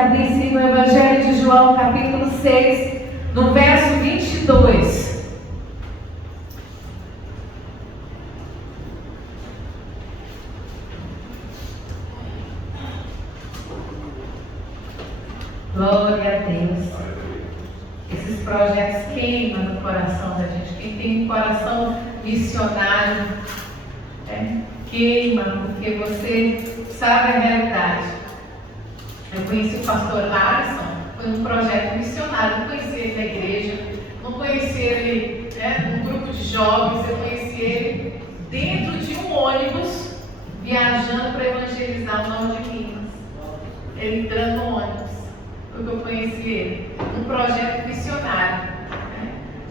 abrissem no Evangelho de João, capítulo 6, no verso 22. Glória a Deus. Esses projetos queimam no coração da gente. Quem tem um coração missionário, queima, porque você sabe a realidade. Eu conheci o pastor Larson, foi um projeto missionário. Não conheci ele na igreja, não conheci ele num grupo de jovens, eu conheci ele dentro de um ônibus, viajando para evangelizar o norte de Minas. Ele entrando no ônibus. Eu conheci ele, um projeto missionário.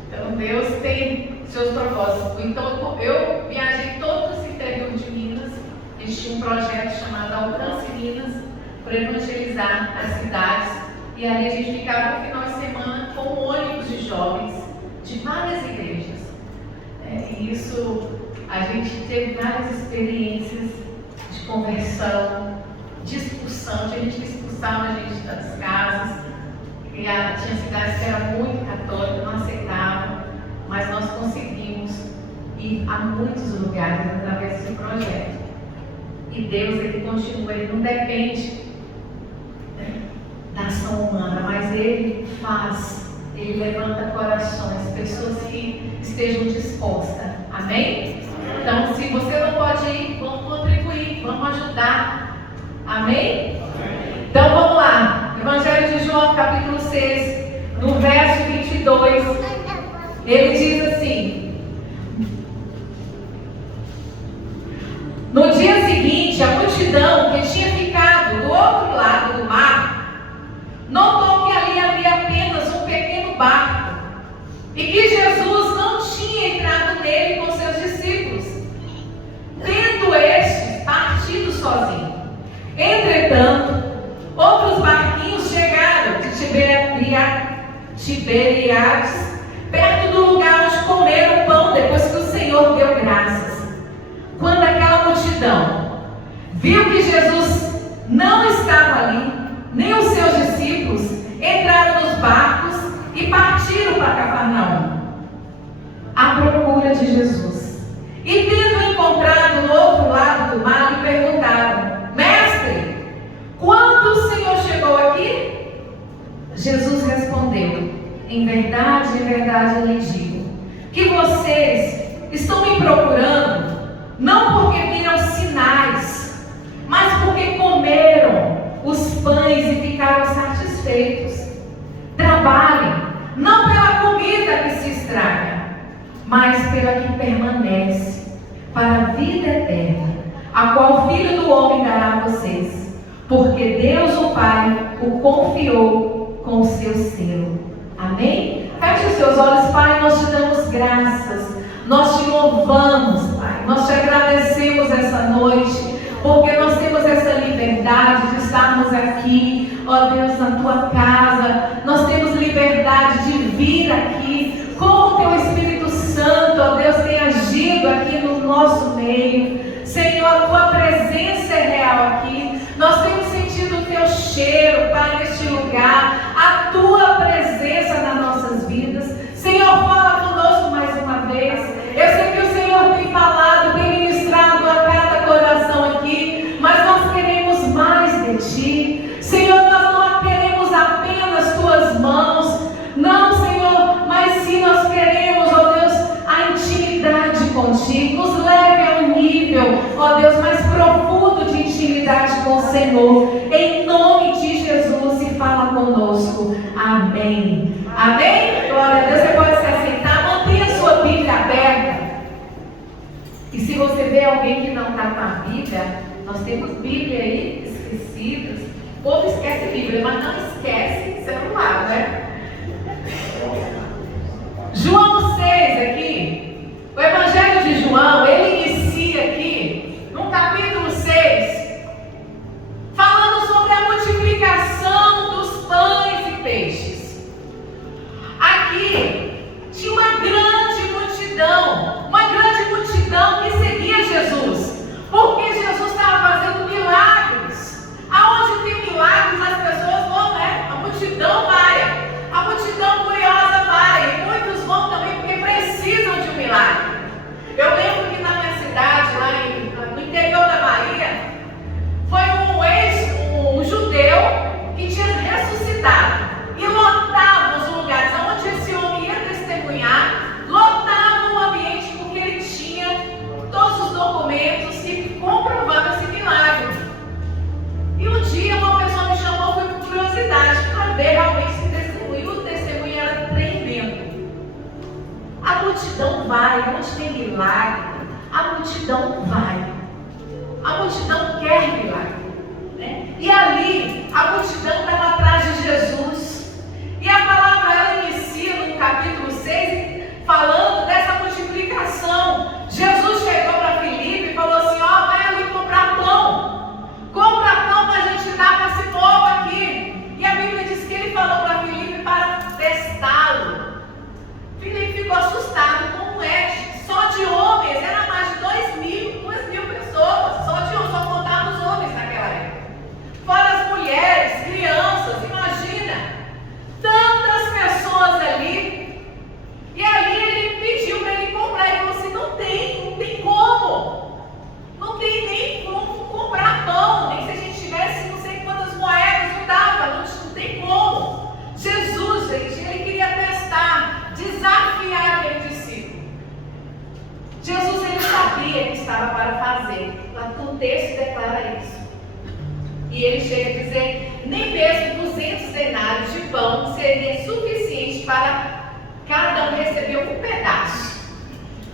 Então Deus tem seus propósitos. Então eu viajei todo esse interior de Minas. Existe um projeto chamado Alcance Minas para evangelizar as cidades. E ali a gente ficava no final de semana com ônibus de jovens de várias igrejas. E isso a gente teve várias experiências de conversão, de expulsão, tinha gente que expulsava a gente das casas, e tinha cidades que eram muito católicas, não aceitavam, mas nós conseguimos ir a muitos lugares através desse projeto. E Deus, Ele continua, Ele não depende da ação humana, mas Ele faz, Ele levanta corações, pessoas que estejam dispostas, amém? Então, se você não pode ir, vamos contribuir, vamos ajudar, amém? Então vamos lá, Evangelho de João, capítulo 6, no verso 22, ele diz assim: no dia seguinte, a multidão que tinha ficado do outro lado do mar, notou que ali havia apenas um pequeno barco, e que Jesus não tinha entrado nele com seus discípulos, tendo estes partido sozinho. Entretanto, outros barquinhos chegaram de Tiberíades, perto do lugar onde comeram o pão depois que o Senhor deu graças. Quando aquela multidão viu que Jesus não estava ali, nem os seus discípulos, entraram nos barcos e partiram para Cafarnaum, à procura de Jesus. E tendo encontrado no outro lado do mar, lhe perguntaram: Mestre, quando o Senhor chegou aqui? Jesus respondeu: em verdade, eu lhe digo, que vocês estão me procurando, não porque viram sinais, mas porque comeram os pães e ficaram satisfeitos. Trabalhem, não pela comida que se estraga, mas pela que permanece, para a vida eterna, a qual o Filho do Homem dará a vocês, porque Deus o Pai o confiou com o seu selo. Amém? Feche os seus olhos. Pai, nós te damos graças, nós te louvamos, Pai, nós te agradecemos essa noite, porque nós temos essa liberdade de estarmos aqui, ó Deus, na tua casa. Nós temos liberdade de vir aqui, como o teu Espírito Santo, ó Deus, tem agido aqui no nosso meio. Senhor, a tua presença é real aqui. Nós temos sentido o teu cheiro, Pai, neste lugar, a tua presença nas nossas vidas. Senhor, fala conosco mais uma vez. Eu sei que o Senhor tem falado, tem ministrado a cada coração aqui, mas nós queremos mais de ti. Senhor, nós não queremos apenas tuas mãos, não, Senhor, mas sim nós queremos, ó Deus, a intimidade contigo. Nos leve a um nível, ó Deus, mais profundo de intimidade com o Senhor, em nome de Jesus, e fala conosco. Amém. Amém? Glória a Deus. Você pode se assentar, mantenha a sua Bíblia aberta. E se você vê alguém que não está com a Bíblia, nós temos Bíblia aí, esquecidas. O povo esquece Bíblia, mas não esquece celular, né? João 6 aqui, o Evangelho de João, ele inicia aqui, no capítulo 6, falando sobre a multiplicação dos pães e peixes. Aqui, tinha uma grande multidão que seguia Jesus, porque Jesus estava fazendo milagres. Aonde tem milagres, as pessoas vão E ali a multidão estava atrás de Jesus. E a palavra ela inicia no capítulo 6 falando dessa multiplicação. Jesus chegou para Filipe e falou assim: ó, vai ali comprar pão. Compra pão para a gente dar para esse povo aqui. E a Bíblia diz que ele falou para Filipe para testá-lo. Filipe ficou assustado. Como é? Só de homens, era mais de 2.000 pessoas. Só contavam os homens naquela época. Fora as mulheres, crianças, imagina. Tantas pessoas ali. E ali ele pediu para ele comprar. Ele falou assim: não tem como. Não tem nem como comprar pão. Nem se a gente tivesse não sei quantas moedas, não dava. Não tem como. Jesus, gente, ele queria testar, desafiar aquele discípulo. Jesus, ele sabia que estava para fazer. O texto declara isso. E ele chega a dizer: nem mesmo 200 denários de pão seria suficiente para cada um receber um pedaço.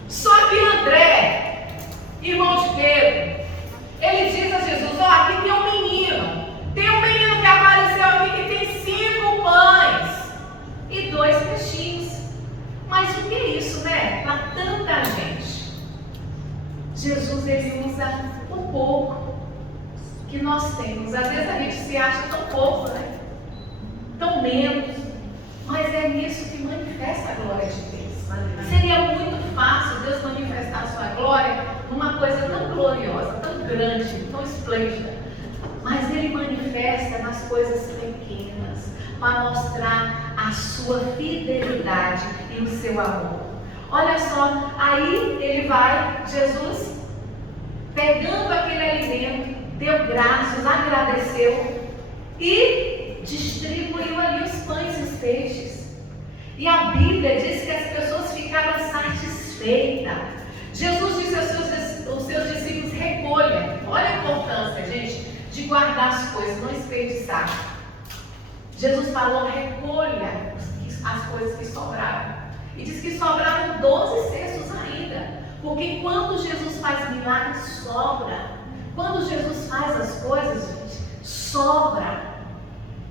Só que André, irmão de Pedro, ele diz a Jesus: ó, aqui tem um menino que apareceu aqui que tem 5 pães e 2 peixinhos. Mas o que é isso, né? Para tanta gente. Jesus, ele usa um pouco que nós temos. Às vezes a gente se acha tão pouco, né? Tão menos. Mas é nisso que manifesta a glória de Deus. Seria muito fácil Deus manifestar a sua glória numa coisa tão gloriosa, tão grande, tão esplêndida. Mas Ele manifesta nas coisas pequenas, para mostrar a sua fidelidade e o seu amor. Olha só, aí ele vai, Jesus, pegando aquele alimento, deu graças, agradeceu e distribuiu ali os pães e os peixes. E a Bíblia diz que as pessoas ficaram satisfeitas. Jesus disse aos seus discípulos: recolha. Olha a importância, gente, de guardar as coisas, não desperdiçar. Jesus falou: recolha as coisas que sobraram. E diz que sobraram 12 cestos ainda. Porque quando Jesus faz milagres, sobra. Quando Jesus faz as coisas, gente, sobra.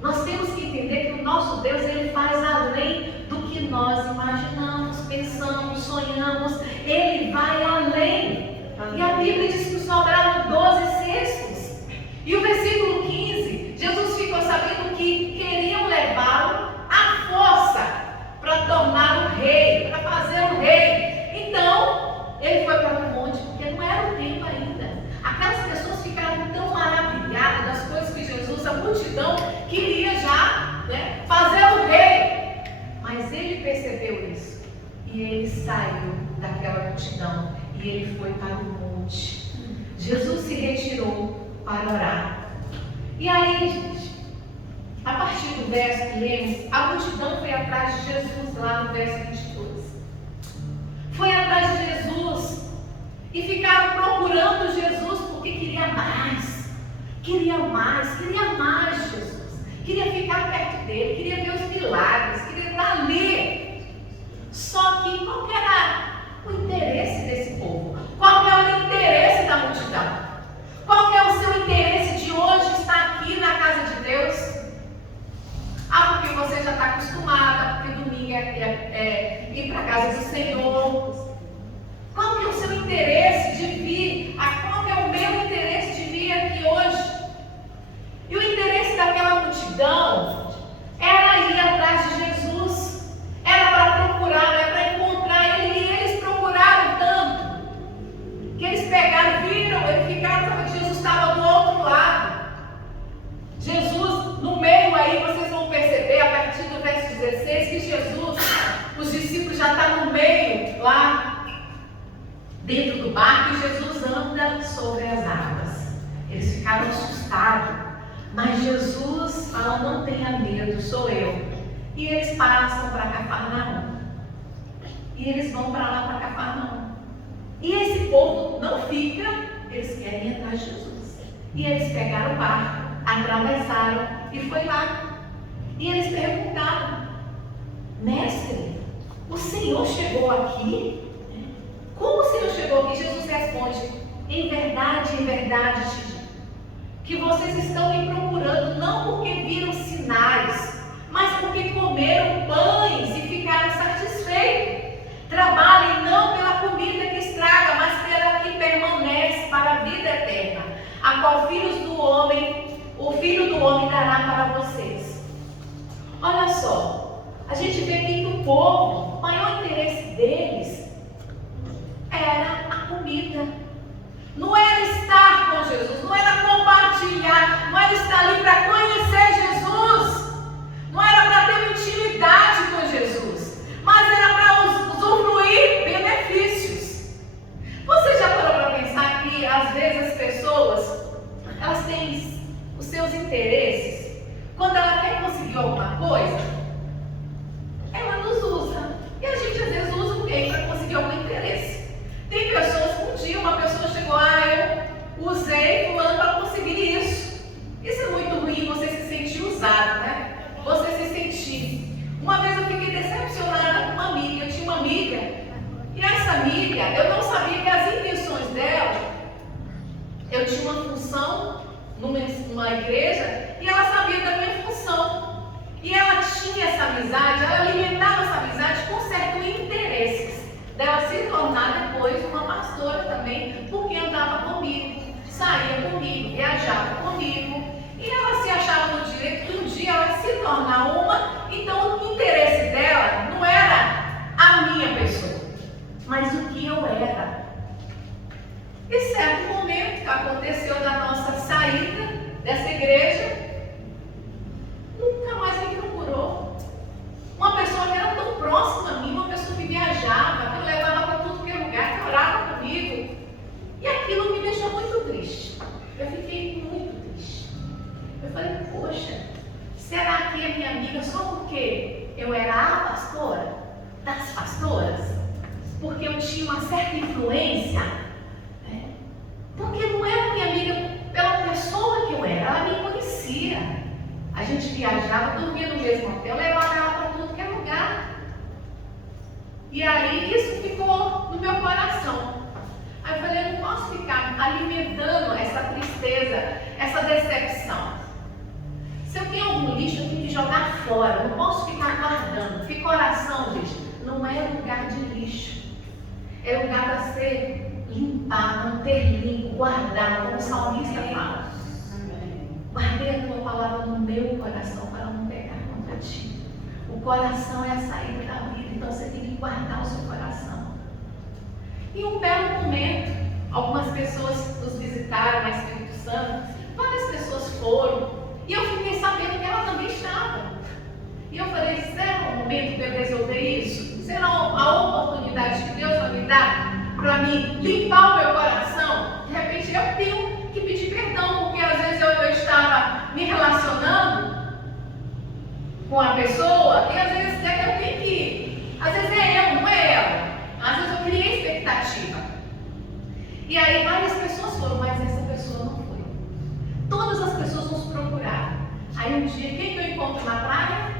Nós temos que entender que o nosso Deus, Ele faz além do que nós imaginamos, pensamos, sonhamos. Ele vai além. E a Bíblia diz que sobraram 12 cestos. E o versículo 15, Jesus ficou sabendo que queriam levá-lo à força para tornar o rei, para fazer o rei. Então, ele foi para o monte, porque não era o tempo ainda. Aquelas pessoas ficaram tão maravilhadas das coisas que Jesus, a multidão, queria já, né, fazer o rei. Mas ele percebeu isso. E ele saiu daquela multidão. E ele foi para o monte. Jesus se retirou para orar. E aí, gente, a partir do verso que lemos, a multidão foi atrás de Jesus, lá no verso 22. Foi atrás de Jesus e ficaram procurando Jesus porque queria mais. Queria mais, queria mais Jesus. Queria ficar perto dele, queria ver os milagres, queria estar ali. Só que qual que era o interesse desse povo? Qual que é o interesse da multidão? Qual que é o seu interesse de hoje estar aqui na casa de Deus? Ah, porque você já está acostumada, porque domingo é ir para a casa do Senhor. Qual que é o seu interesse de vir? Qual que é o meu interesse de vir aqui hoje? E o interesse daquela multidão era ir atrás de Jesus. Era para procurar, era para encontrar Ele. E eles procuraram tanto que eles pegaram, viram, verificaram que Jesus estava do outro lado. Jesus, no meio aí, vocês vão perceber, a partir do verso 16, que Jesus, os discípulos já estão no meio, lá dentro do barco, e Jesus anda sobre as águas. Eles ficaram assustados, mas Jesus fala: não tenha medo, sou eu. E eles passam para Cafarnaum. E eles vão para lá, para Cafarnaum. E esse povo não fica, eles querem ir atrás de Jesus. E eles pegaram o barco, atravessaram e foi lá. E eles perguntaram: mestre, o Senhor chegou aqui? Como o Senhor chegou aqui? Jesus responde: em verdade te digo, que vocês estão me procurando não porque viram sinais, mas porque comeram pães e ficaram satisfeitos. Trabalhem não pela comida que estraga, mas pela que permanece para a vida eterna, a qual o Filho do Homem dará para vocês. Olha só, a gente vê aqui que o povo, o maior interesse deles era a comida. Não era estar com Jesus, não era compartilhar, não era estar ali para conhecer Jesus, não era para ter uma intimidade com Jesus, mas era para usufruir benefícios. Você já parou para pensar que às vezes as pessoas, elas têm os seus interesses? Quando ela quer conseguir alguma coisa, ela nos usa. E a gente às vezes usa o quê? Para conseguir algum interesse. Tem pessoas, um dia uma pessoa chegou, eu usei fulano para conseguir isso. Isso é muito ruim, você se sentir usado, né? Você se sentir. Uma vez eu fiquei decepcionada com uma amiga. Eu tinha uma amiga, e essa amiga, eu não sabia que as intenções dela, eu tinha uma função numa igreja, e ela sabia da minha função. E ela tinha essa amizade, ela alimentava essa amizade com certos interesses. Dela se tornar depois uma pastora também, porque andava comigo, saía comigo, viajava comigo, e ela se achava no direito que um dia ela ia se tornar uma. Então o interesse dela não era a minha pessoa, mas o que eu era. E certo momento que aconteceu da nossa saída dessa igreja, nunca mais me procurou. Uma pessoa que era tão próxima a mim, uma pessoa que viajava, que eu levava para tudo que é lugar, que orava comigo. E aquilo me deixou muito triste. Eu fiquei muito triste. Eu falei, poxa, será que é minha amiga só porque eu era a pastora das pastoras? Porque eu tinha uma certa influência? Né? Porque não era minha amiga pela pessoa que eu era, ela me conhecia. A gente viajava, dormia no mesmo hotel, levava ela para tudo que é lugar. E aí isso ficou no meu coração. Aí eu falei, eu não posso ficar alimentando essa tristeza, essa decepção. Se eu tenho algum lixo, eu tenho que jogar fora, eu não posso ficar guardando. Porque coração, gente, não é lugar de lixo. É lugar para ser limpado, manter limpo, guardado, como o salmista fala. Guardei a tua palavra no meu coração para não pecar contra ti. O coração é a saída da vida, então você tem que guardar o seu coração. Em um belo momento, algumas pessoas nos visitaram no Espírito Santo, várias pessoas foram, e eu fiquei sabendo que ela também estava. E eu falei, será o momento para eu resolver isso? Será a oportunidade que Deus vai me dar para mim limpar o meu coração? De repente eu tenho que pedir perdão, porque às vezes eu estava me relacionando com a pessoa, e às vezes eu tenho que ir. Às vezes é eu, não é ela. Às vezes eu criei expectativa. E aí várias pessoas foram, mas essa pessoa não foi. Todas as pessoas nos procuraram. Aí um dia, quem que eu encontro na praia?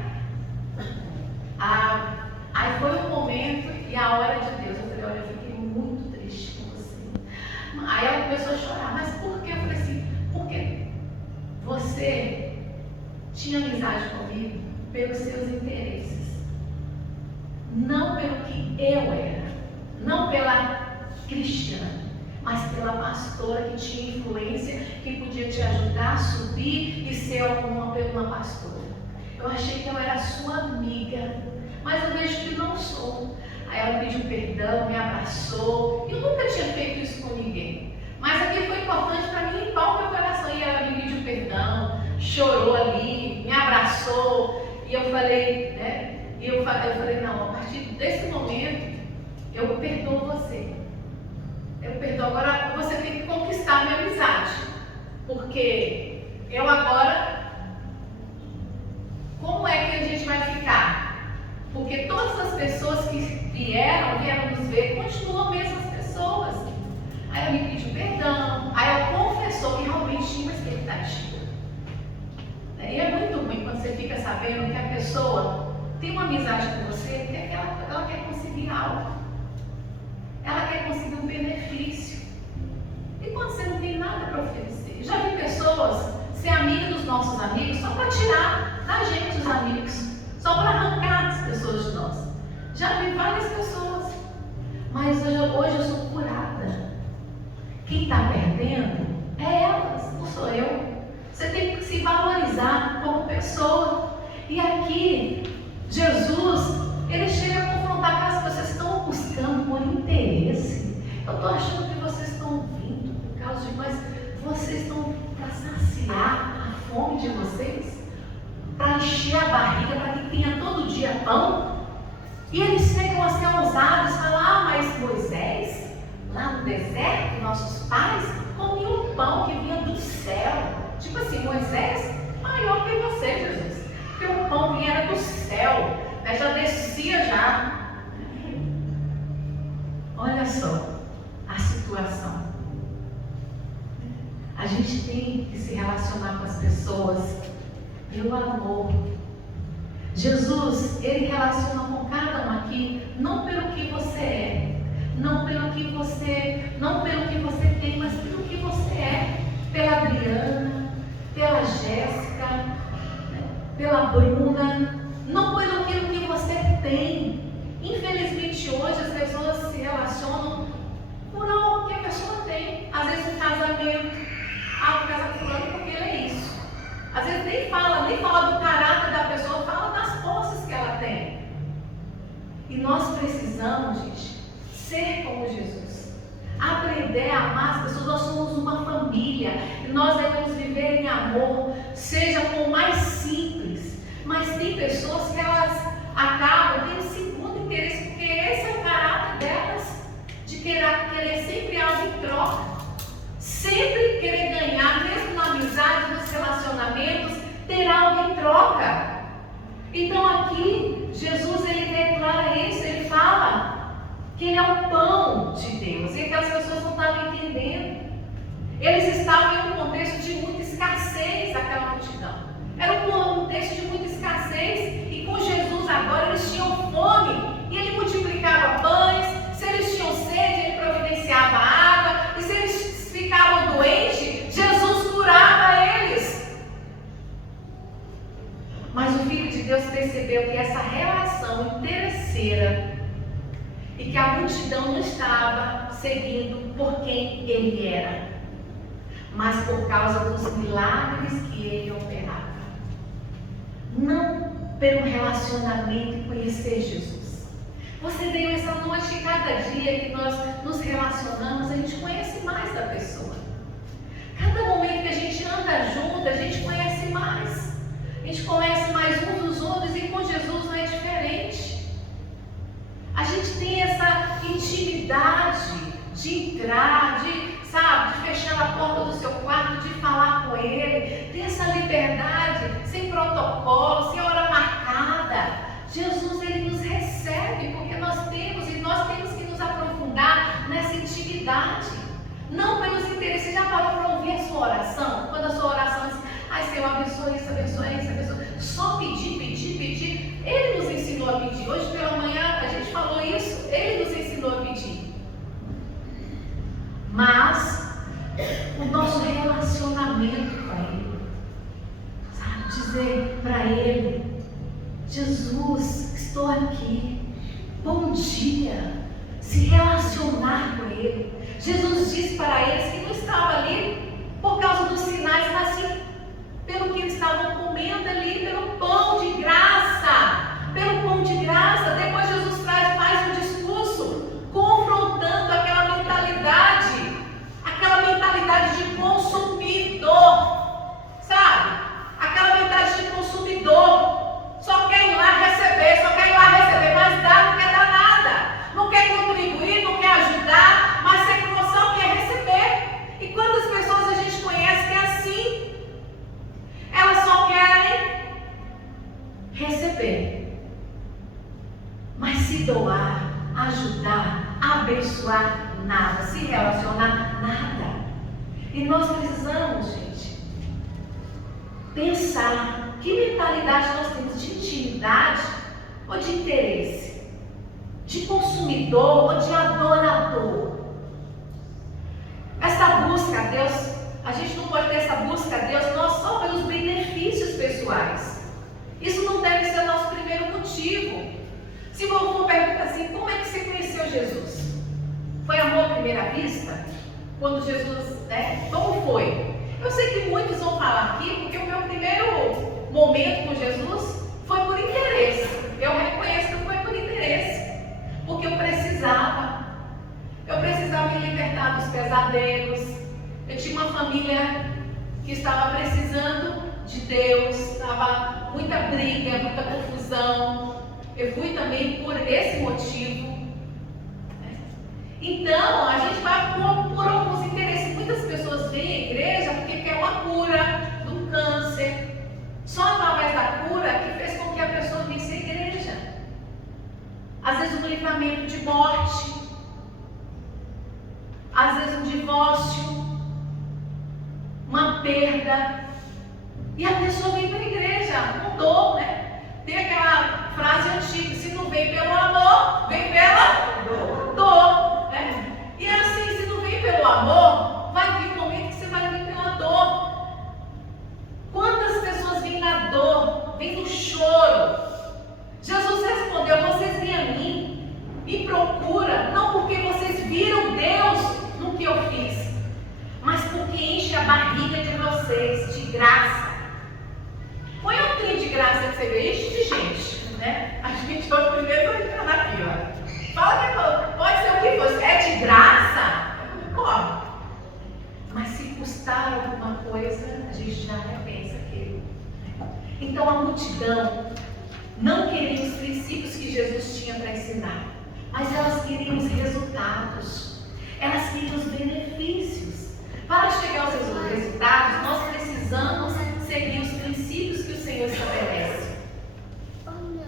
Aí foi um momento e a hora de Deus. Eu falei, olha, eu fiquei muito triste com você. Aí ela começou a chorar, mas por quê? Eu falei assim, porque você tinha amizade comigo pelos seus interesses, não pelo que eu era, não pela cristã, mas pela pastora que tinha influência, que podia te ajudar a subir e ser uma pastora. Eu achei que eu era sua amiga, mas eu vejo que não sou. Aí ela pediu perdão, me abraçou. Eu nunca tinha feito isso com ninguém, mas aquilo foi importante para mim limpar o meu coração. E ela me pediu perdão, chorou ali, me abraçou. E eu falei, né? Eu falei, não, a partir desse momento eu perdoo você. Eu perdoo, agora você tem que conquistar a minha amizade. Porque eu agora, como é que a gente vai ficar? Porque todas as pessoas que vieram nos ver, continuam as mesmas pessoas. Aí ela me pediu perdão, aí ela confessou que realmente tinha uma expectativa. E é muito ruim quando você fica sabendo que a pessoa tem uma amizade com você, porque ela quer conseguir algo. Ela quer conseguir um benefício. E quando você não tem nada para oferecer, Eu já vi pessoas ser amigas dos nossos amigos só para tirar da gente os amigos, só para arrancar as pessoas de nós. Já vi várias pessoas, mas hoje eu sou curada. Quem está perdendo é elas, não sou eu. Você tem que se valorizar como pessoa. E aqui, Jesus, ele chega a confrontar aquelas pessoas que estão buscando por interesse. Eu estou achando que vocês estão vindo por causa de, mas vocês estão para saciar a fome de vocês, para encher a barriga, para que tenha todo dia pão. E eles chegam a ser ousados, falar, mas Moisés, lá no deserto, nossos pais comiam um pão que vinha do céu. Tipo assim, Moisés maior que você, Jesus, porque o pão vinha do céu, né? Já descia já. Olha só a situação. A gente tem que se relacionar com as pessoas pelo amor. Jesus, ele relaciona com cada um aqui, não pelo que você é, não pelo que você tem, mas pelo que você é. Pela Adriana, pela Jéssica, pela Bruna, não pelo que você tem. Infelizmente hoje as pessoas se relacionam por algo que a pessoa tem. Às vezes um casamento, vou casar com fulano porque ele é isso. Às vezes nem fala do caráter da pessoa, fala das posses que ela tem. E nós precisamos, gente, ser como Jesus. Aprender a amar as pessoas. Nós somos uma família e nós devemos viver em amor, seja com o mais simples. Mas tem pessoas que elas acabam tendo segundo interesse, porque esse é o caráter delas, de querer sempre algo em troca. Sempre querer ganhar, mesmo na amizade, nos relacionamentos, ter algo em troca. Então aqui, Jesus, ele declara isso, ele fala que ele é o pão de Deus. E aquelas pessoas não estavam entendendo. Eles estavam em um contexto de muita escassez, aquela multidão. Era um contexto de muita escassez, e com Jesus agora eles tinham fome, e ele multiplicava pães. Se eles tinham sede, ele providenciava água, e se eles ficavam doentes, Jesus curava eles. Mas o Filho de Deus percebeu que essa relação interesseira, e que a multidão não estava seguindo por quem ele era, mas por causa dos milagres que ele operava. Não pelo relacionamento e conhecer Jesus. Você veio essa noite, e cada dia que nós nos relacionamos, a gente conhece mais da pessoa. Cada momento que a gente anda junto, a gente conhece mais. A gente conhece mais uns dos outros, e com Jesus não é diferente. A gente tem essa intimidade de entrar, de fechar a porta do seu quarto, de falar com Ele, ter essa liberdade, sem protocolo, sem hora marcada. Jesus, Ele nos recebe, porque nós temos que nos aprofundar nessa intimidade, não pelos interesses. Já parou para ouvir a sua oração? Quando a sua oração diz, Senhor, abençoe isso, abençoe isso, abençoe. Só pedir, pedir, pedir. Ele nos ensinou a pedir. Hoje pela manhã a gente falou isso. Ele nos ensinou a pedir. Mas o nosso relacionamento com Ele, dizer para Ele, Jesus, estou aqui, bom dia, se relacionar com Ele. Jesus disse para eles que não estava ali por causa dos sinais, mas sim pelo que eles estavam comendo ali, pelo pão de graça, pelo pão de graça. Depois Jesus faz um discurso confrontando aquela mentalidade de consumidor, sabe? Aquela mentalidade de consumidor, só quer ir lá receber, mas dá, não quer dar nada, não quer contribuir, não quer ajudar, mas só quer receber. E quantas pessoas a gente conhece que é assim? Elas só querem receber, mas se doar, ajudar, abençoar, nada, se relacionar, nada. E nós precisamos, gente, pensar que mentalidade nós temos, de intimidade ou de interesse, de consumidor ou de adorador. Essa busca a Deus, A gente não pode ter essa busca a Deus só pelos benefícios pessoais. Isso não deve ser o nosso primeiro motivo. Se for perguntar assim, como é que você conheceu Jesus? Foi amor à primeira vista? Quando Jesus, como foi? Eu sei que muitos vão falar aqui, porque o meu primeiro momento com Jesus foi por interesse. Eu reconheço que foi por interesse. Porque eu precisava me libertar dos pesadelos. Eu tinha uma família que estava precisando de Deus, estava muita briga, muita confusão. Eu fui também por esse motivo. Então, a gente vai por alguns interesses. Muitas pessoas vêm à igreja porque quer uma cura do câncer. Só através da cura que fez com que a pessoa visse à igreja. Às vezes um livramento de morte, às vezes um divórcio, uma perda, e a pessoa vem para a igreja, mudou, né? Tem aquela frase antiga: se não vem pelo amor, vem pela dor, né? E assim, se não vem pelo amor, vai vir um momento que você vai vir pela dor. Quantas pessoas vêm na dor, vêm no choro? Jesus respondeu: vocês vêm a mim, me procura, não porque vocês viram Deus no que eu fiz, mas porque enche a barriga de vocês de graça. Põe um trem de graça que você vê, enche de gente, né? A gente foi o primeiro a entrar na fila. Fala que pode ser o que fosse, é de graça? Corre. Mas se custar alguma coisa, a gente já repensa aquilo. Então a multidão não queria os princípios que Jesus tinha para ensinar, mas elas queriam os resultados, elas queriam os benefícios. Para chegar aos resultados, nós precisamos seguir os princípios que o Senhor estabelece.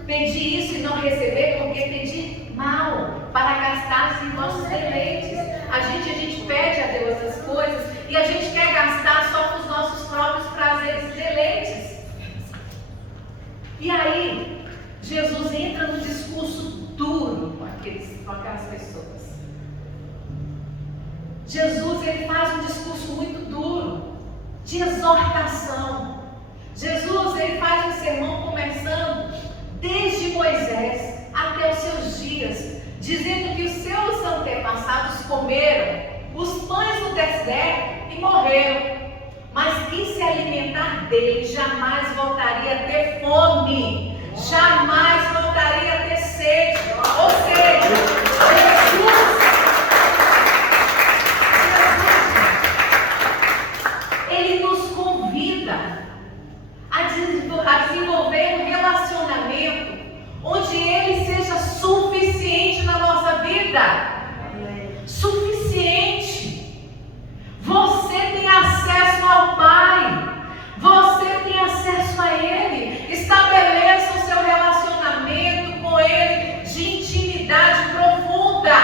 Pedir isso e não receber, porque pedir mal, para gastar em vossos deleites. A gente pede a Deus as coisas e a gente quer gastar só com os nossos próprios prazeres e deleites. E aí, Jesus entra no discurso duro com aquelas pessoas. Jesus, ele faz um discurso muito duro, de exortação. Jesus, ele faz um sermão começando desde Moisés até os seus dias, dizendo que os seus antepassados comeram os pães do deserto e morreram, mas quem se alimentar dele jamais voltaria a ter fome, jamais voltaria a ter sede. Ou seja, Jesus, ele nos convida a desenvolver um relacionamento onde ele seja suficiente na nossa vida. Suficiente. Você tem acesso ao Pai, você tem acesso a Ele. Estabeleça o seu relacionamento com Ele de intimidade profunda,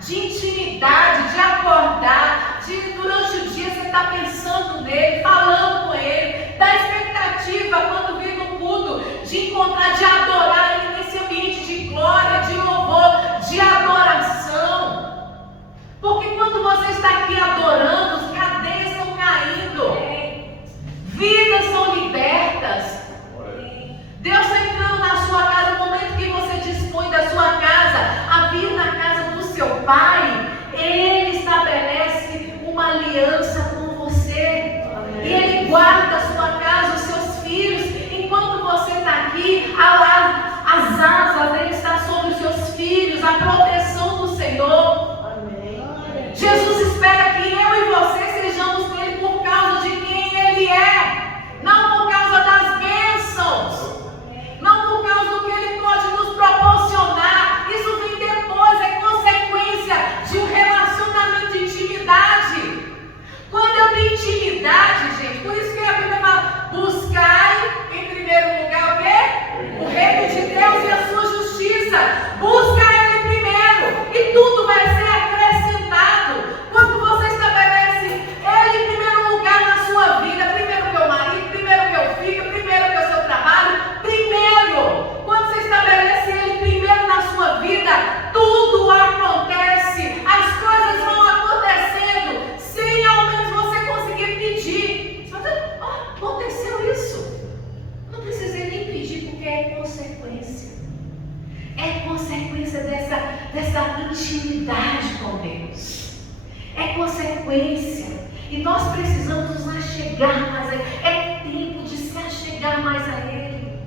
de intimidade, de acordar, de durante o dia você está pensando nele, falando com Ele, da expectativa quando vir no culto, de encontrar, de adorar Ele nesse ambiente de glória, de louvor, de adoração. Porque quando você está aqui adorando, os cadeias estão caindo, vidas são libertas. Deus está entrando na sua casa. No momento que você dispõe da sua casa a vir na casa do seu Pai, Ele estabelece uma aliança com você. E Ele guarda a sua casa, os seus filhos. Enquanto você está aqui, a E nós precisamos nos achegar mais a Ele. É tempo de se achegar mais a Ele,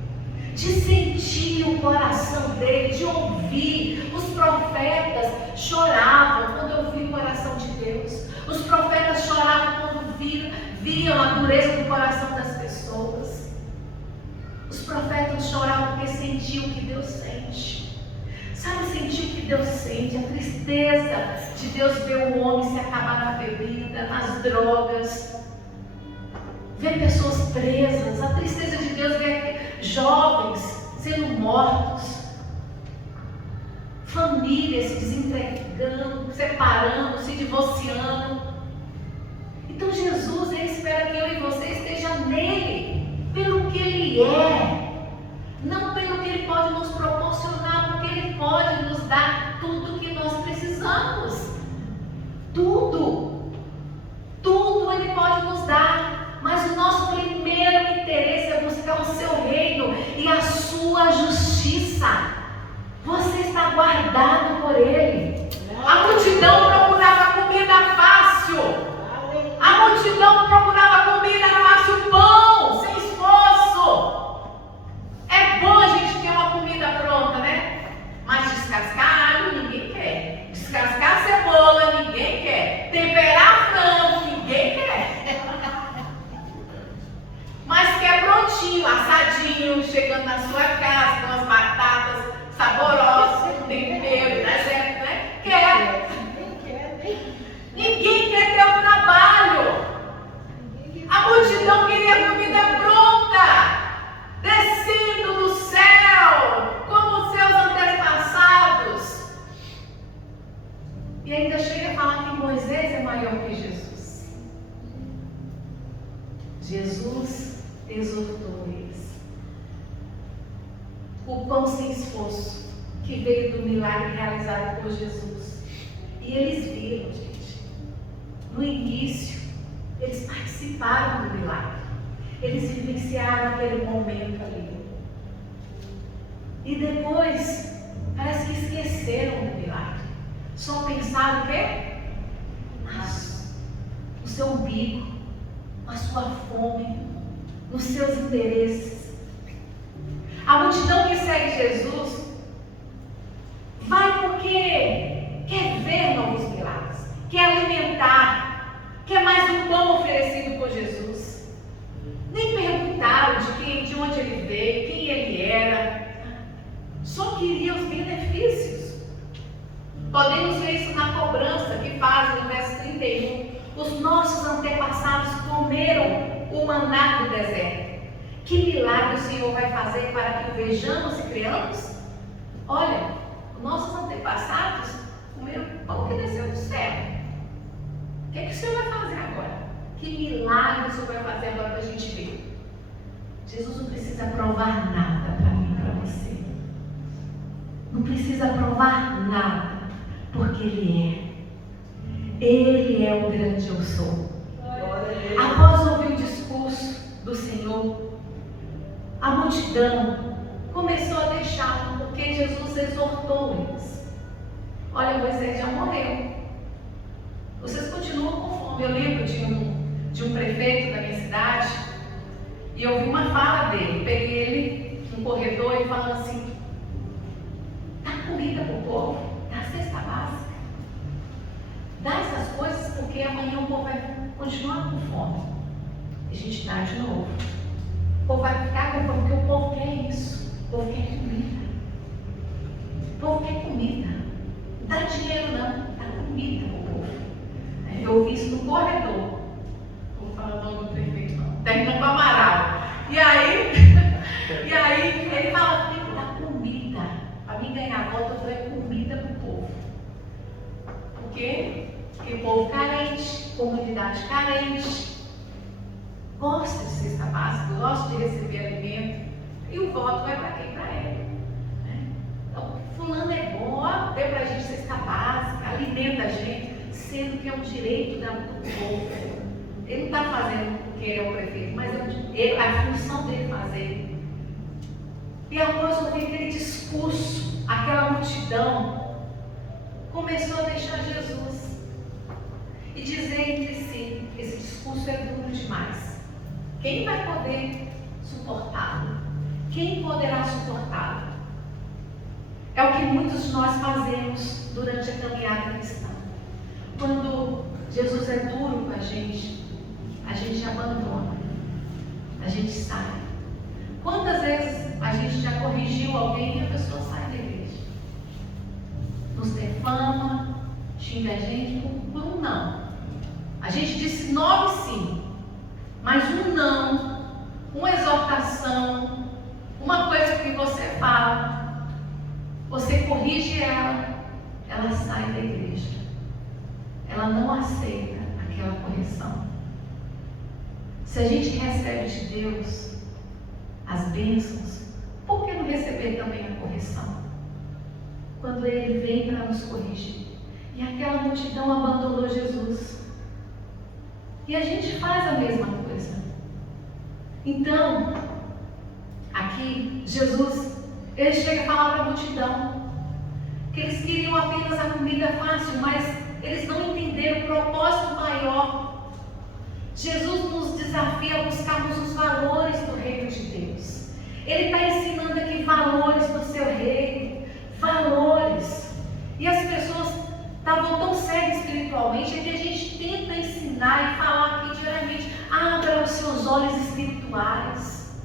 de sentir o coração dele, de ouvir. Os profetas choravam quando ouviam o coração de Deus. Os profetas choravam quando viam a dureza do coração das pessoas. Os profetas choravam porque sentiam o que Deus sente. Sabe, sentir o que Deus sente, a tristeza de Deus ver o homem se acabar na bebida, nas drogas, ver pessoas presas, a tristeza de Deus ver jovens sendo mortos, famílias se desentregando, separando, se divorciando. Então Jesus, Ele espera que eu e você esteja nele, pelo que Ele é, não pelo que Ele pode nos proporcionar, porque Ele pode nos dar tudo que nós precisamos. Tudo Ele pode nos dar, mas o nosso primeiro interesse é buscar o seu reino e a sua justiça. Você está guardado por Ele. A multidão procurava comida fácil. A multidão procurava comida fácil, pão, sem esforço. É bom a gente ter uma comida pronta, né? Mas descascar alho ninguém quer. Descascar cebola ninguém quer. Temperar frango ninguém quer. Mas quer prontinho, assadinho, chegando na sua casa, com as batatas saborosas, com tempero, né? Quer. Ninguém quer ter o trabalho. A multidão queria comida pronta, descendo do céu, como os seus antepassados. E ainda chega a falar que Moisés é maior que Jesus. Jesus exortou eles. O pão sem esforço que veio do milagre realizado por Jesus. E eles viram, gente, no início, eles participaram do milagre. Eles vivenciaram aquele momento ali. E depois, parece que esqueceram do milagre. Só pensaram o quê? No seu umbigo, na sua fome, nos seus interesses. A multidão que segue Jesus vai porque quer ver novos milagres, quer alimentar, quer mais um pão oferecido por Jesus. Nem perguntaram de onde ele veio, quem ele era. Só queria os benefícios. Podemos ver isso na cobrança que faz no verso 31. Os nossos antepassados comeram o maná do deserto. Que milagre o Senhor vai fazer para que o vejamos e creamos? Olha, nossos antepassados comeram o pão que desceu do céu. O que o Senhor vai fazer agora? Que milagre o Senhor vai fazer agora para a gente ver? Jesus não precisa provar nada para mim e para você. Não precisa provar nada, porque Ele é. Ele é o grande eu sou. Após ouvir o discurso do Senhor, a multidão começou a deixá-lo, porque Jesus exortou eles. Olha, Moisés já morreu. Vocês continuam com fome. Eu lembro de um prefeito da minha cidade, e eu ouvi uma fala dele. Peguei ele no corredor e falando assim: dá comida para o povo, dá cesta básica, dá essas coisas, porque amanhã o povo vai continuar com fome. E a gente dá de novo. O povo vai ficar com fome, porque o povo quer isso. O povo quer comida. O povo quer comida. Não dá dinheiro não, dá comida para o povo. Eu ouvi isso no corredor. Não vou falar o nome do prefeito não. Terminando com o Amaral. E aí ele fala: tem que dar comida. Para mim ganhar voto, eu dou comida para o povo. Por quê? Porque o povo carente, comunidade carente, gosta de cesta básica, gosta de receber alimento. E o voto vai para quem? Para ele. Então, fulano é bom, ó, dê para a gente cesta básica, alimenta a gente, sendo que é um direito do povo. Ele não está fazendo porque ele é o prefeito, mas é a função dele fazer. E após ouvir aquele discurso, aquela multidão começou a deixar Jesus e dizer entre si: esse discurso é duro demais. Quem vai poder suportá-lo? Quem poderá suportá-lo? É o que muitos de nós fazemos durante a caminhada cristã. Quando Jesus é duro com a gente abandona, a gente sai. Quantas vezes a gente já corrigiu alguém e a pessoa sai da igreja? Nos defama, xinga a gente por um não. A gente disse 9 sim, mas um não, uma exortação, uma coisa que você fala, você corrige ela sai da igreja. Ela não aceita aquela correção. Se a gente recebe de Deus as bênçãos, por que não receber também a correção? Quando Ele vem para nos corrigir. E aquela multidão abandonou Jesus. E a gente faz a mesma coisa. Então, aqui, Jesus, Ele chega a falar para a multidão que eles queriam apenas a comida fácil, mas eles não entenderam o propósito maior. Jesus nos desafia a buscarmos os valores do reino de Deus. Ele está ensinando aqui valores do seu reino, valores. E as pessoas estavam tão cegas espiritualmente, é que a gente tenta ensinar e falar aqui diariamente: abra os seus olhos espirituais,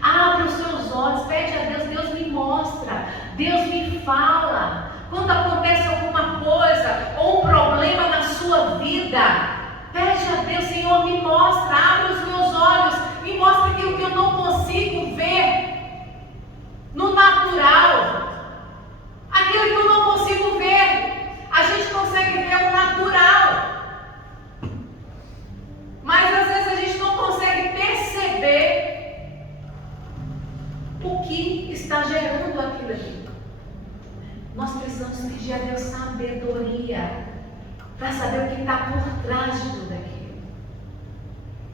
abra os seus olhos, pede a Deus, Deus me mostra, Deus me fala. Quando acontece alguma coisa ou um problema na sua vida, pede a Deus: Senhor, me mostra, abre os meus olhos, me mostra aquilo que eu não consigo ver no natural, aquilo que eu não consigo ver. A gente consegue ver o natural, mas às vezes a gente não consegue perceber o que está gerando aquilo ali. Nós precisamos pedir a Deus sabedoria para saber o que está por trás de tudo aquilo.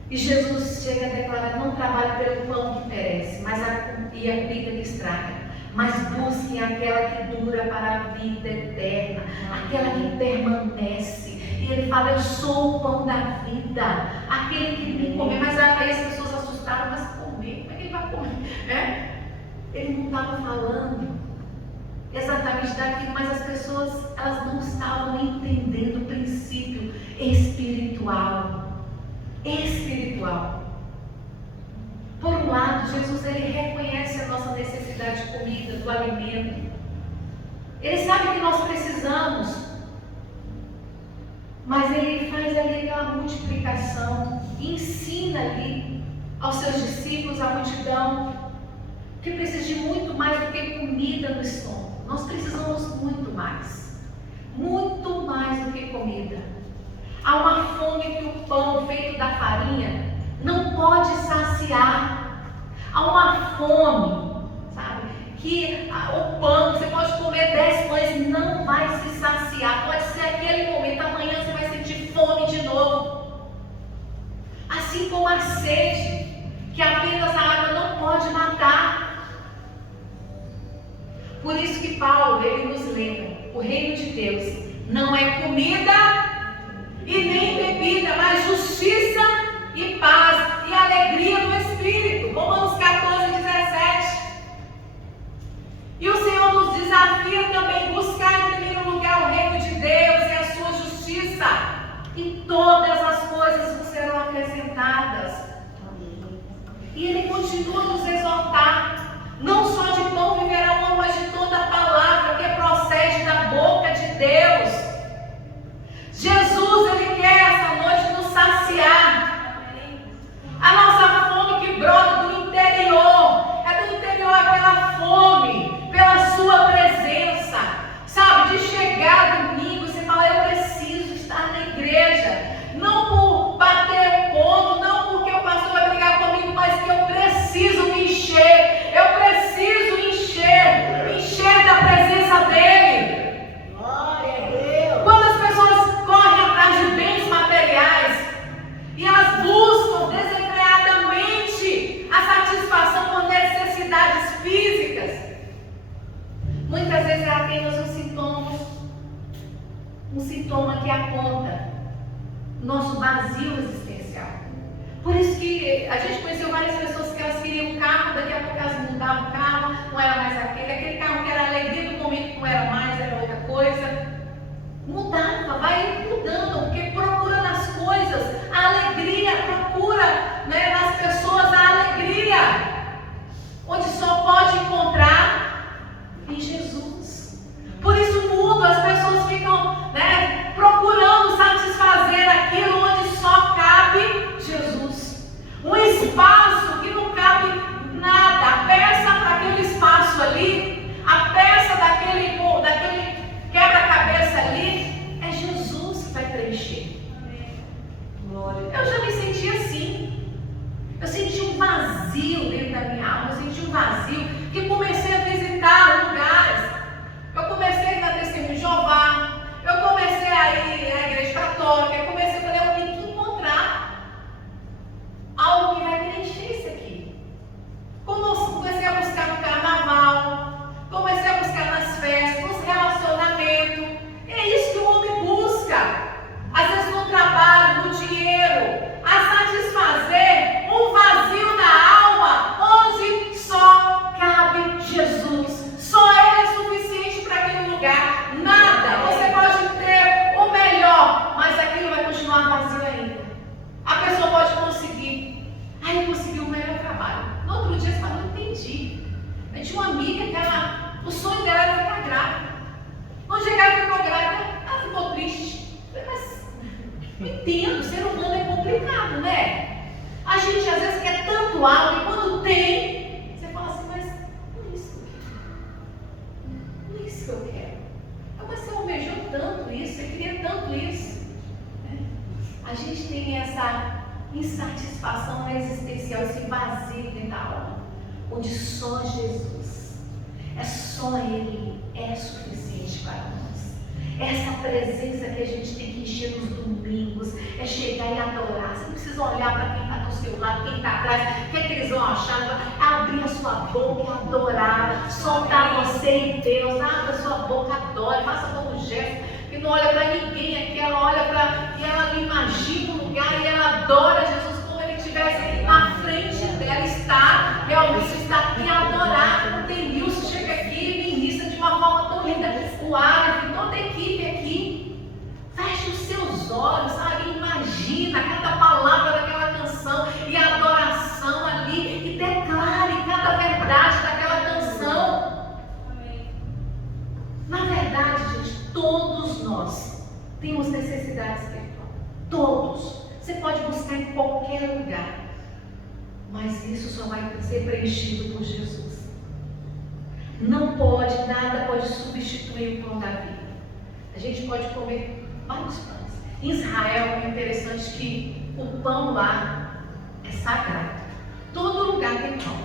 E Jesus chega a declarar: não trabalhe pelo pão que perece, mas a comida que estraga, mas busquem aquela que dura para a vida eterna, aquela que permanece. E Ele fala: eu sou o pão da vida, aquele que me comer. Mas aí as pessoas assustaram: mas comer? Como é que ele vai comer? Ele não estava falando exatamente daquilo, mas as pessoas, elas não estavam entendendo o princípio espiritual. Por um lado, Jesus, Ele reconhece a nossa necessidade de comida, do alimento. Ele sabe que nós precisamos, mas Ele faz ali aquela multiplicação, ensina ali aos seus discípulos, à multidão, que precisa de muito mais do que comida no estômago. Nós precisamos muito mais do que comida. Há uma fome que o pão feito da farinha não pode saciar. Há uma fome, sabe, que o pão, você pode comer 10 pães, não vai se saciar. Pode ser aquele momento, amanhã você vai sentir fome de novo. Assim como a sede, que apenas a água não pode matar. Por isso que Paulo, ele nos lembra: o reino de Deus não é comida e nem bebida, mas justiça e paz e alegria no Espírito. Romanos 14:17. E o Senhor nos desafia também: buscar em primeiro lugar o reino de Deus e a sua justiça, e todas as coisas vos serão acrescentadas. E Ele continua a nos exortar: não só de pão viverá o homem, mas de toda a palavra que procede da boca de Deus. A gente conheceu várias pessoas que elas queriam um carro, daqui a pouco elas mudavam o carro, não era mais aquele carro que era a alegria do momento, não era mais, era outra coisa. Mudava, vai mudando, porque procura nas coisas a alegria, procura, né, nas pessoas a alegria, onde só pode encontrar em Jesus. Por isso o mundo, as pessoas ficam, né, procurando satisfazer aquilo onde só cabe Jesus. Um espaço que não cabe nada, a peça para aquele espaço ali, a peça daquele quebra-cabeça ali, é Jesus que vai preencher. Eu já me senti assim. Eu senti um vazio dentro da minha alma, eu senti um vazio, que comecei a visitar lugares. Eu comecei a ir na Testemunha de Jeová, eu comecei a ir à igreja católica, eu comecei a falar, eu tenho que encontrar algo que vai preencher isso aqui. Comecei a buscar no carnaval, comecei a buscar nas festas, nos relacionamentos. É isso que o homem busca. Às vezes no trabalho, no dinheiro, a satisfazer um vazio na alma, onde só cabe Jesus. Só Ele é suficiente para aquele lugar. Nada. Você pode ter o melhor, mas aquilo vai continuar vazio ainda. A pessoa pode conseguir. Eu consegui o melhor trabalho. No outro dia você fala, não entendi. Eu tinha uma amiga que o sonho dela era ficar grávida. Quando chegar e ficou grávida, ela ficou triste. Mas não entendo, o ser humano é complicado, né? A gente às vezes quer tanto algo e quando tem, você fala assim, mas não é isso que eu quero. Não é isso que eu quero. Mas você almejou tanto isso, você queria tanto isso. A gente tem essa insatisfação existencial, esse vazio dentro da alma, onde só Jesus, só Ele é suficiente para nós. Essa presença que a gente tem que encher nos domingos, é chegar e adorar. Você não precisa olhar para quem está do seu lado, quem está atrás, o que é que eles vão achar. Abrir a sua boca e adorar, soltar você em Deus. Abra a sua boca, adore, faça como gesto, que não olha para ninguém aqui, ela olha para e ela imagina o lugar e ela adora Jesus como ele estivesse na frente dela, está realmente está aqui a adorar. Tem Nilson, chega aqui e ministra de uma forma tão linda, o Árvore, toda a equipe aqui. Feche os seus olhos, sabe? Imagina cada palavra daquela canção e a adoração ali, e declare cada verdade daquela canção. Na verdade, gente, todos nós temos necessidade espiritual. Todos. Você pode buscar em qualquer lugar, mas isso só vai ser preenchido por Jesus. Não pode, nada pode substituir o pão da vida. A gente pode comer vários pães. Em Israel é interessante que o pão lá é sagrado. Todo lugar tem pão.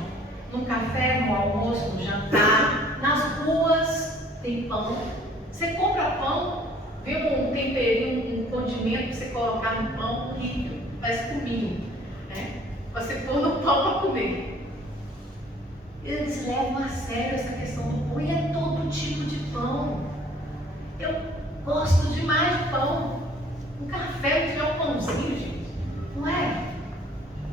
No café, no almoço, no jantar, nas ruas tem pão. Você compra pão, vê um temperinho, um condimento para você colocar no pão, horrível, parece cominho, né? Você pôr no pão para comer. Eles levam a sério essa questão do pão, e é todo tipo de pão. Eu gosto demais de pão. Um café, se tiver um pãozinho, gente, não é?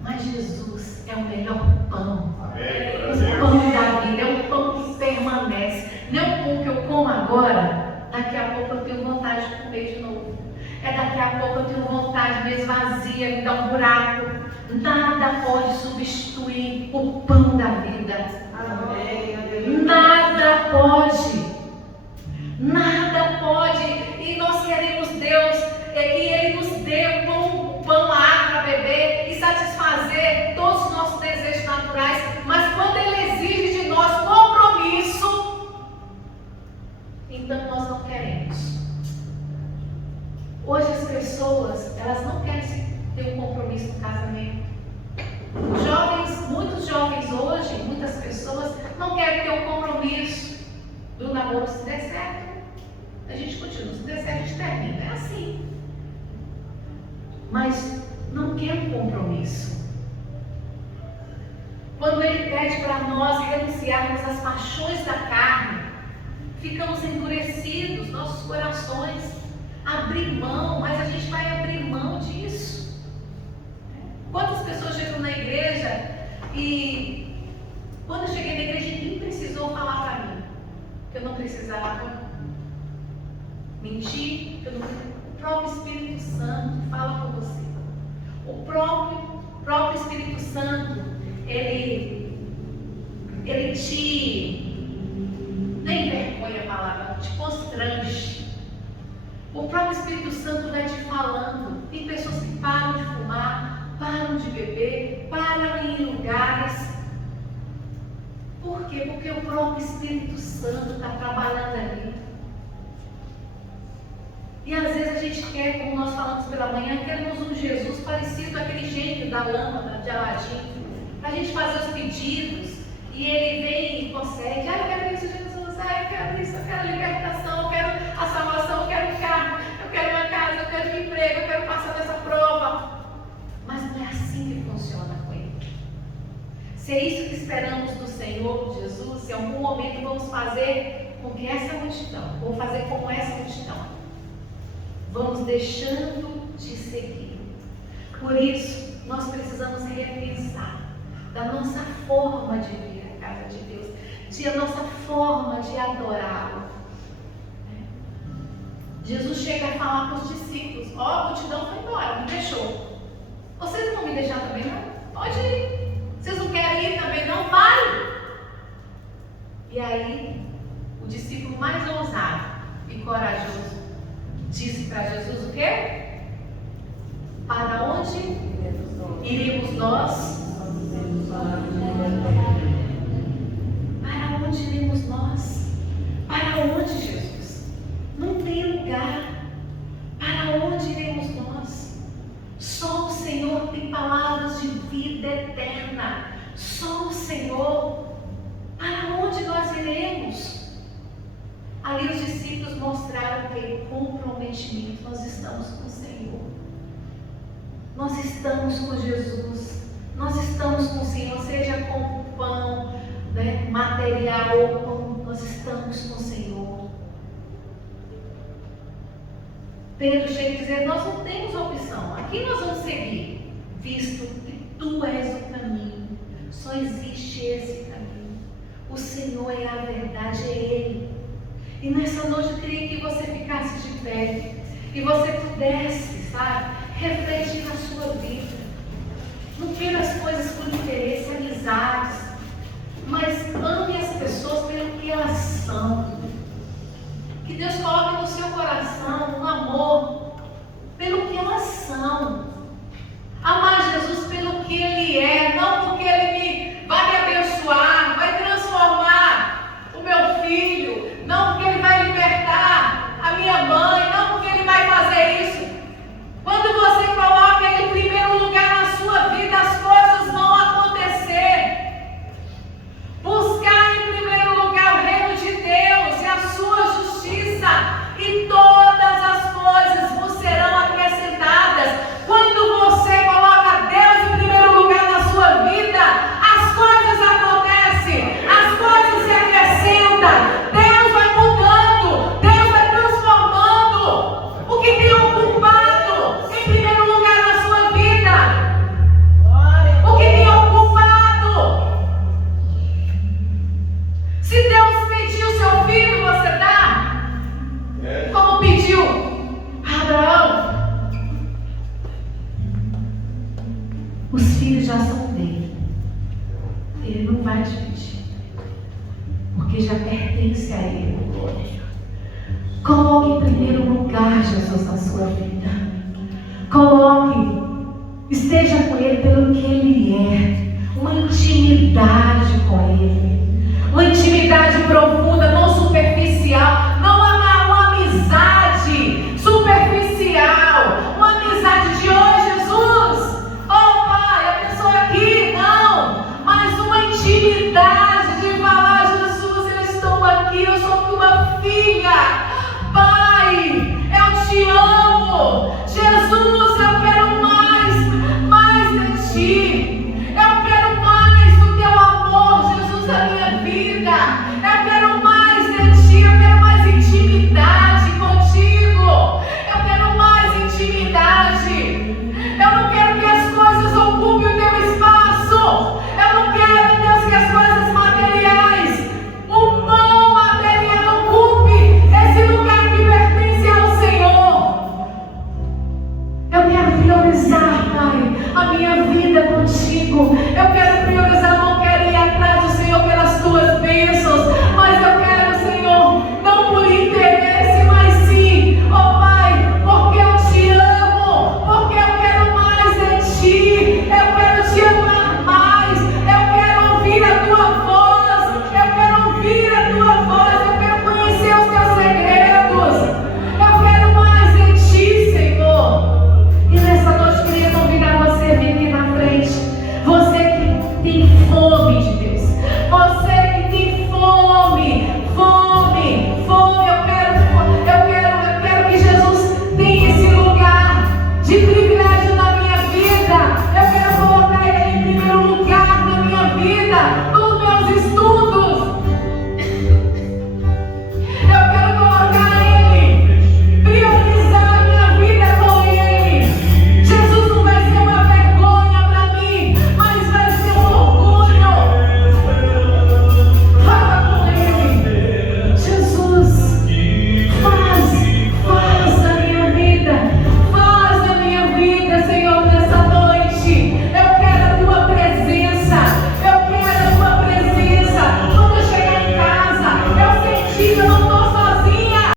Mas Jesus é o melhor pão. O pão da vida, é um pão que permanece. Não é um pão que eu como agora, daqui a pouco eu tenho vontade de comer de novo. É daqui a pouco eu tenho vontade de me esvazia, me dar um buraco. Nada pode substituir o pão da vida. Nada pode. Nada pode. E nós queremos Deus, que Ele nos dê o pão, a água para beber e satisfazer todos os nossos desejos naturais. Mas quando Ele exige de nós compromisso, então nós não queremos. Hoje as pessoas, elas não querem ter um compromisso no casamento. Muitos jovens hoje, muitas pessoas não querem ter um compromisso do namoro. Se der certo, a gente continua, se der certo a gente termina, é assim. Mas não quer um compromisso. Quando Ele pede para nós renunciarmos às paixões da carne, ficamos endurecidos, nossos corações, abrir mão, mas a gente vai abrir mão disso. Quantas pessoas chegam na igreja e quando eu cheguei na igreja ninguém precisou falar para mim que eu não precisava mentir, que eu não precisava. O próprio Espírito Santo fala com você. O próprio Espírito Santo, ele te, nem vergonha a palavra, te constrange. O próprio Espírito Santo vai te falando. Tem pessoas que param de fumar, param de beber, param em lugares. Por quê? Porque o próprio Espírito Santo está trabalhando ali. E às vezes a gente quer, como nós falamos pela manhã, queremos um Jesus parecido àquele gênio da lâmpada de Aladim, para a gente fazer os pedidos, e ele vem e consegue. Eu quero isso, Jesus, eu quero isso, eu quero libertação, eu quero a salvação, eu quero um carro, eu quero uma casa, eu quero um emprego, eu quero passar dessa prova. Mas não é assim que funciona com ele. Se é isso que esperamos do Senhor Jesus, se em algum momento vamos fazer com que essa multidão, vamos fazer como essa multidão, vamos deixando de seguir. Por isso, nós precisamos repensar da nossa forma de vir à casa de Deus, da nossa forma de adorá-lo. Jesus chega a falar com os discípulos: ó, a multidão foi embora, me deixou. Vocês não vão me deixar também, não? Pode ir. Vocês não querem ir também, não? Vai! E aí, o discípulo mais ousado e corajoso disse para Jesus o quê? Para onde iremos nós? Para onde iremos nós? Para onde, Jesus? Não tem lugar. Para onde iremos nós? Só o Senhor tem palavras de vida eterna. Só o Senhor. Para onde nós iremos? Ali os discípulos mostraram que comprometimento. Nós estamos com o Senhor. Nós estamos com Jesus. Nós estamos com o Senhor, seja com o pão, né, material ou pão. Nós estamos com o Senhor. Pedro chega a dizer: nós não temos opção. Aqui nós vamos seguir, visto que Tu és o caminho. Só existe esse caminho. O Senhor é a verdade, é Ele. E nessa noite eu queria que você ficasse de pé e você pudesse, sabe, refletir na sua vida. Não queira as coisas por interesse, amizades, mas ame as pessoas pelo que elas são. Que Deus coloque no seu coração um amor pelo que elas são. Amar Jesus pelo que Ele é, não porque Ele vai me abençoar, vai transformar o meu filho, não porque Ele vai libertar a minha mãe, não porque Ele vai fazer isso. Quando você coloca Ele em primeiro lugar na sua vida, as coisas vão acontecer. Buscar em primeiro lugar o reino de Deus e a sua justiça, e todas as coisas vos serão acrescentadas. Quando você coloca Deus em primeiro lugar na sua vida, as coisas acontecem, as coisas se acrescentam. Deus vai mudando, Deus vai transformando o que tem ocupado em primeiro lugar na sua vida. O que tem ocupado. Se Deus pediu seu filho, você dá? Como pediu a Abraão? Os filhos já são dele. Ele não vai te pedir, porque já pertence a Ele. Coloque em primeiro lugar Jesus na sua vida. Coloque, esteja com Ele pelo que Ele é. Uma intimidade com Ele.